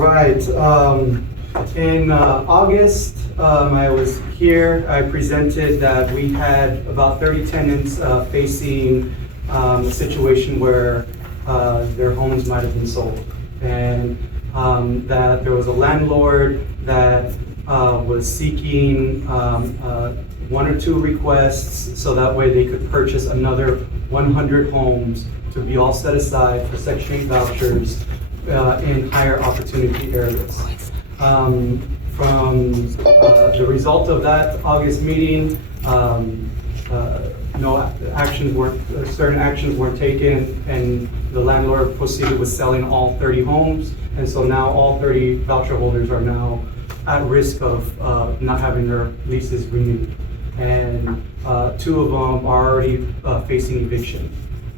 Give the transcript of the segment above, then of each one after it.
right. In August, I was here. I presented that we had about 30 tenants facing a situation where their homes might have been sold, and that there was a landlord that was seeking one or two requests so that way they could purchase another 100 homes to be all set aside for Section 8 vouchers in higher opportunity areas. From the result of that August meeting, certain actions weren't taken, and the landlord proceeded with selling all 30 homes, and so now all 30 voucher holders are now at risk of not having their leases renewed. And two of them are already facing eviction.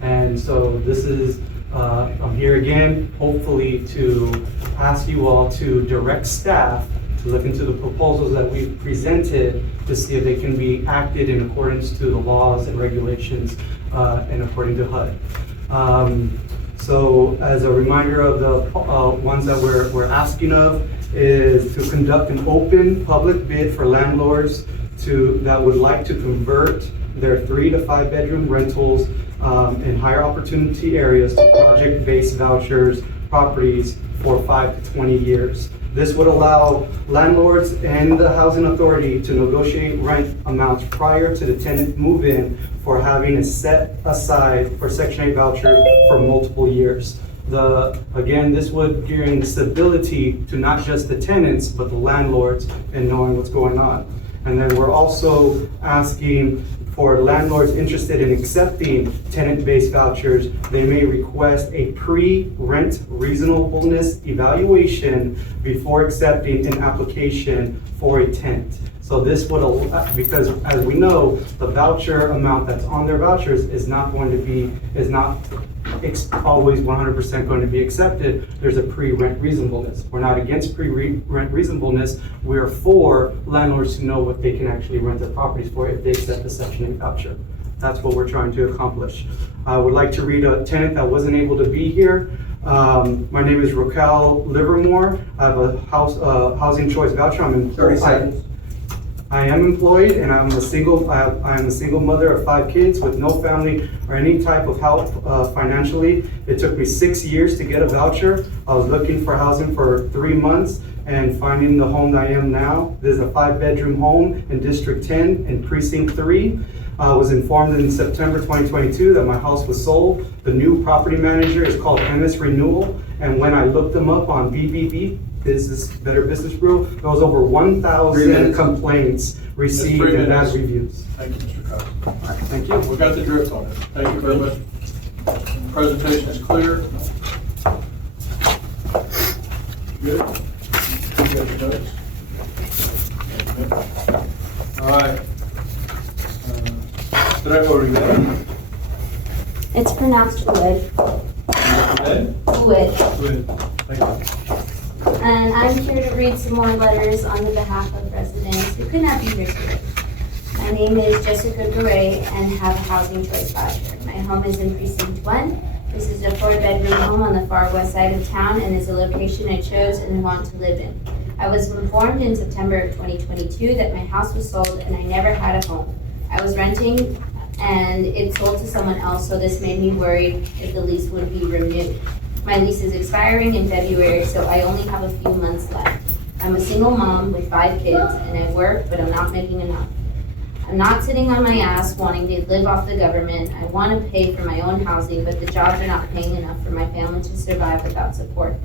And so this is, I'm here again, hopefully to ask you all to direct staff to look into the proposals that we've presented to see if they can be acted in accordance to the laws and regulations and according to HUD. So as a reminder of the ones that we're asking of is to conduct an open public bid for landlords that would like to convert their 3 to 5 bedroom rentals in higher opportunity areas to project-based vouchers properties for 5 to 20 years. This would allow landlords and the Housing Authority to negotiate rent amounts prior to the tenant move-in for having it set aside for Section 8 vouchers for multiple years. Again, this would bring stability to not just the tenants, but the landlords and knowing what's going on. And then we're also asking for landlords interested in accepting tenant-based vouchers, they may request a pre-rent reasonableness evaluation before accepting an application for a tenant. So this would allow, because as we know, the voucher amount that's on their vouchers is not always 100% going to be accepted. There's a pre-rent reasonableness. We're not against pre-rent reasonableness. We're for landlords to know what they can actually rent their properties for if they accept the Section 8 voucher. That's what we're trying to accomplish. I would like to read a tenant that wasn't able to be here. My name is Raquel Livermore. I have a housing choice voucher. I'm in 30 seconds. I am employed, and I am a single mother of 5 kids with no family or any type of help financially. It took me 6 years to get a voucher. I was looking for housing for 3 months and finding the home that I am now. This is a 5-bedroom home in District 10 in Precinct 3. I was informed in September 2022 that my house was sold. The new property manager is called MS Renewal, and when I looked them up on BBB, Better Business Bureau, there was over 1,000 complaints received and bad reviews. Thank you, Mr. Cox. Thank you. We got the drift on it. Thank you very much. The presentation is clear. Good. You got the notes? All right. Rodriguez. It's pronounced Wood. Wood. Thank you. And I'm here to read some more letters on the behalf of residents who could not be here today. My name is Jessica.Clay and have a housing choice voucher. My home is in Precinct 1. This is a 4-bedroom home on the far west side of town and is a location I chose and want to live in. I was informed in September of 2022 that my house was sold and I never had a home. I was renting and it sold to someone else, so this made me worried if the lease would be renewed. My lease is expiring in February, so I only have a few months left. I'm a single mom with 5 kids, and I work, but I'm not making enough. I'm not sitting on my ass wanting to live off the government. I want to pay for my own housing, but the jobs are not paying enough for my family to survive without support.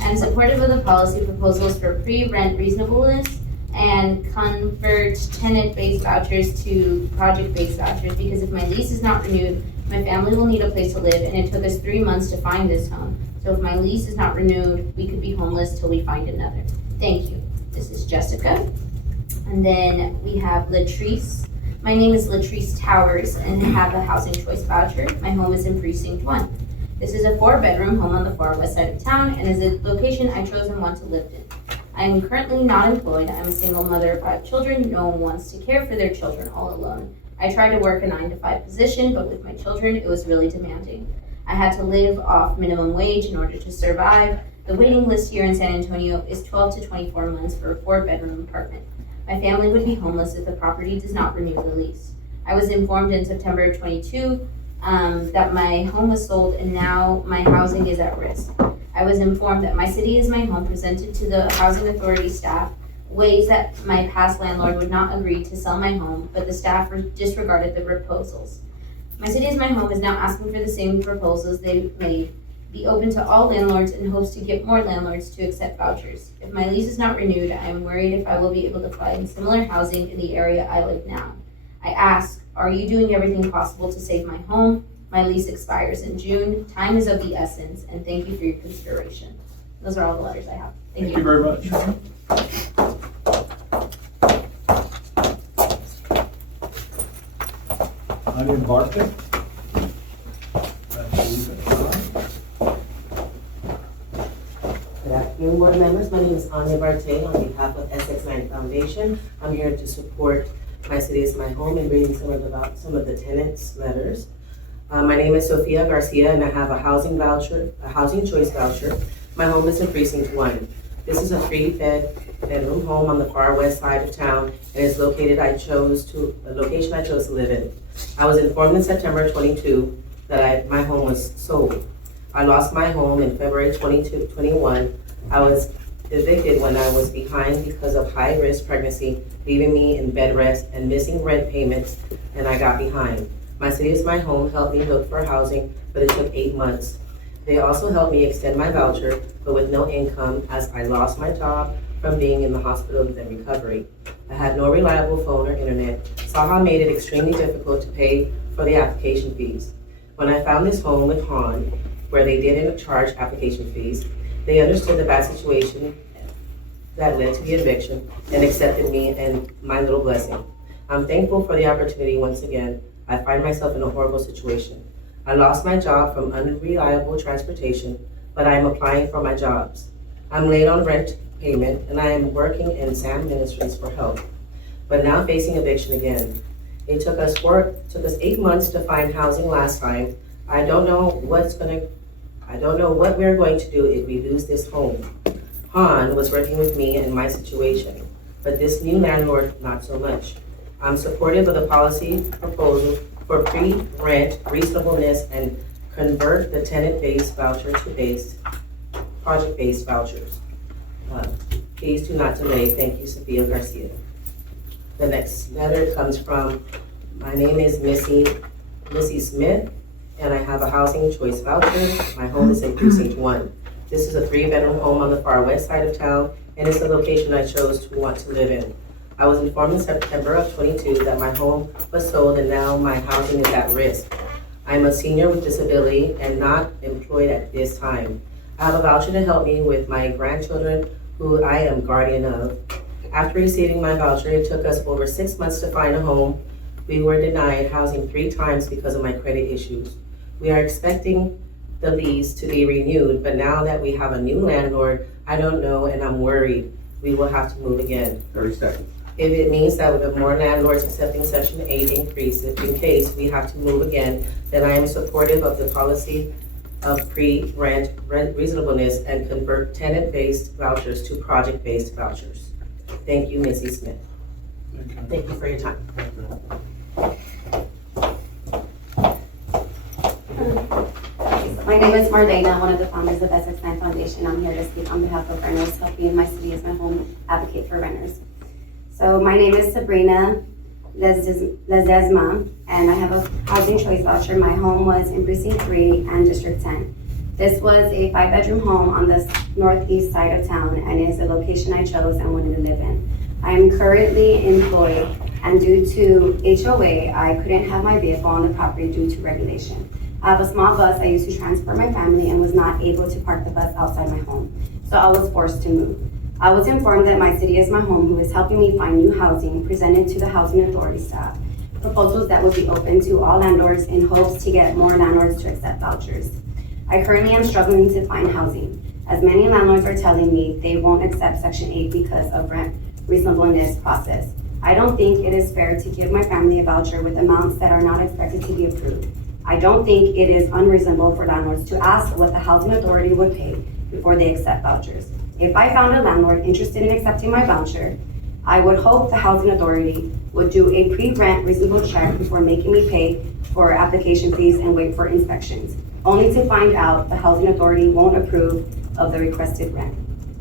I'm supportive of the policy proposals for pre-rent reasonableness and convert tenant-based vouchers to project-based vouchers, because if my lease is not renewed, my family will need a place to live, and it took us 3 months to find this home. So if my lease is not renewed, we could be homeless till we find another. Thank you. This is Jessica. And then we have Latrice. My name is Latrice Towers and have a housing choice voucher. My home is in Precinct 1. This is a 4-bedroom home on the far west side of town and is a location I chose and want to live in. I am currently not employed. I'm a single mother of 5 children. No one wants to care for their children all alone. I tried to work a 9-to-5 position, but with my children, it was really demanding. I had to live off minimum wage in order to survive. The waiting list here in San Antonio is 12 to 24 months for a 4-bedroom apartment. My family would be homeless if the property does not renew the lease. I was informed in September of 22 that my home was sold and now my housing is at risk. I was informed that my city is my home presented to the Housing Authority staff ways that my past landlord would not agree to sell my home, but the staff disregarded the proposals. My city is my home is now asking for the same proposals they made be open to all landlords in hopes to get more landlords to accept vouchers. If my lease is not renewed, I am worried if I will be able to find similar housing in the area I live now. I ask, are you doing everything possible to save my home? My lease expires in June. Time is of the essence, and thank you for your consideration. Those are all the letters I have. Thank you. Thank you very much. Anya Barton. Good afternoon, board members. My name is Anya Barté on behalf of SX9 Foundation. I'm here to support My City is My Home and reading some of the tenants' letters. My name is Sofia Garcia and I have a housing choice voucher. My home is in Precinct 1. This is a 3-bedroom home on the far west side of town and is located a location I chose to live in. I was informed in September 22 that my home was sold. I lost my home in February 21. I was evicted when I was behind because of high-risk pregnancy, leaving me in bed rest and missing rent payments, and I got behind. My City is My Home helped me look for housing, but it took 8 months. They also helped me extend my voucher, but with no income as I lost my job from being in the hospital and recovery. I had no reliable phone or internet. Saha made it extremely difficult to pay for the application fees. When I found this home with Han, where they didn't charge application fees, they understood the bad situation that led to the eviction and accepted me and my little blessing. I'm thankful for the opportunity once again. I find myself in a horrible situation. I lost my job from unreliable transportation, but I am applying for my jobs. I'm late on rent payment and I am working in SAM Ministries for help, but now facing eviction again. It took us 8 months to find housing last time. I don't know what we're going to do if we lose this home. Han was working with me in my situation, but this new landlord, not so much. I'm supportive of the policy proposal for pre-rent reasonableness and convert the tenant-based voucher to project-based vouchers. Please do not delay. Thank you, Sofia Garcia. The next letter comes from, my name is Missy Smith, and I have a housing choice voucher. My home is in Precinct 1. This is a 3-bedroom home on the far west side of town, and it's the location I chose to want to live in. I was informed in September of 22 that my home was sold and now my housing is at risk. I'm a senior with disability and not employed at this time. I have a voucher to help me with my grandchildren who I am guardian of. After receiving my voucher, it took us over 6 months to find a home. We were denied housing 3 times because of my credit issues. We are expecting the lease to be renewed, but now that we have a new landlord, I don't know and I'm worried we will have to move again. 30 seconds. If it means that with more landlords accepting Section 8 increase, if in case we have to move again, then I am supportive of the policy of pre-rent reasonableness and convert tenant-based vouchers to project-based vouchers. Thank you, Missy Smith. Thank you for your time. My name is Marlena, one of the founders of SX9 Foundation. I'm here to speak on behalf of renters, helping My City is My Home advocate for renters. So my name is Sabrina Ledesma, and I have a housing choice voucher. My home was in Precinct 3 and District 10. This was a 5-bedroom home on the northeast side of town and is a location I chose and wanted to live in. I am currently employed, and due to HOA, I couldn't have my vehicle on the property due to regulation. I have a small bus I used to transport my family and was not able to park the bus outside my home, so I was forced to move. I was informed that My City is My Home, who is helping me find new housing, presented to the Housing Authority staff proposals that would be open to all landlords in hopes to get more landlords to accept vouchers. I currently am struggling to find housing, as many landlords are telling me they won't accept Section 8 because of rent reasonableness process. I don't think it is fair to give my family a voucher with amounts that are not expected to be approved. I don't think it is unreasonable for landlords to ask what the Housing Authority would pay before they accept vouchers. If I found a landlord interested in accepting my voucher, I would hope the Housing Authority would do a pre-rent reasonable check before making me pay for application fees and wait for inspections, only to find out the Housing Authority won't approve of the requested rent.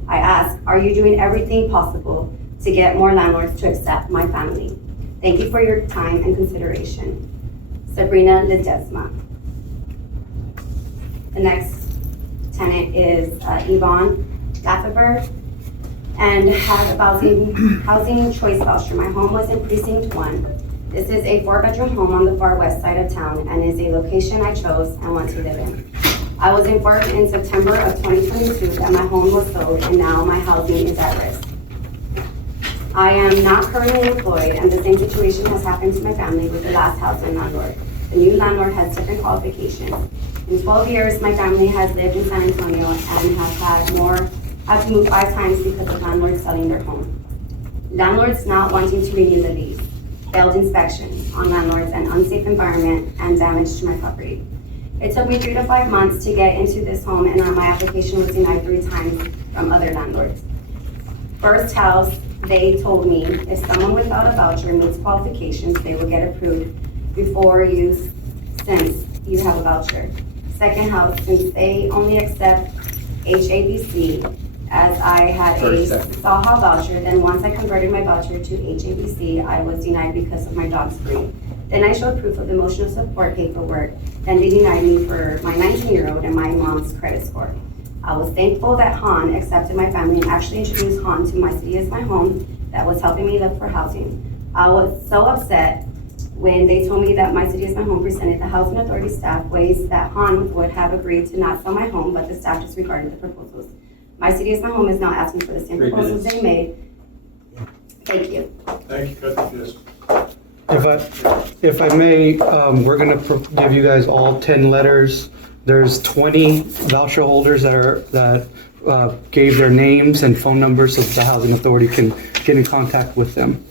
I ask, are you doing everything possible to get more landlords to accept my family? Thank you for your time and consideration. Sabrina Ledesma. The next tenant is Yvonne Gafferberg, and have a housing choice voucher. My home was in Precinct 1. This is a 4-bedroom home on the far west side of town and is a location I chose and want to live in. I was informed in September of 2022 that my home was sold and now my housing is at risk. I am not currently employed, and the same situation has happened to my family with the last housing landlord. The new landlord has different qualifications. In 12 years, my family has lived in San Antonio and have had to move 5 times because of landlords selling their home. Landlords not wanting to renew the lease, failed inspections on landlords, and unsafe environment and damage to my property. It took me 3 to 5 months to get into this home, and my application was denied 3 times from other landlords. First house, they told me if someone without a voucher meets qualifications, they will get approved before you, since you have a voucher. Second house, since they only accept HABC, as I had a Saha voucher, then once I converted my voucher to HABC, I was denied because of my dog's breed. Then I showed proof of emotional support paperwork, then they denied me for my 19-year-old and my mom's credit score. I was thankful that Han accepted my family and actually introduced Han to my city as my home that was helping me look for housing. I was so upset when they told me that my city as my home presented the Housing Authority staff ways that Han would have agreed to not sell my home, but the staff disregarded the proposals. My city as my home is now asking for the same proposals they made. Thank you. Thank you, Trustee If I may, we're gonna give you guys all 10 letters. There's 20 voucher holders that gave their names and phone numbers so the Housing Authority can get in contact with them.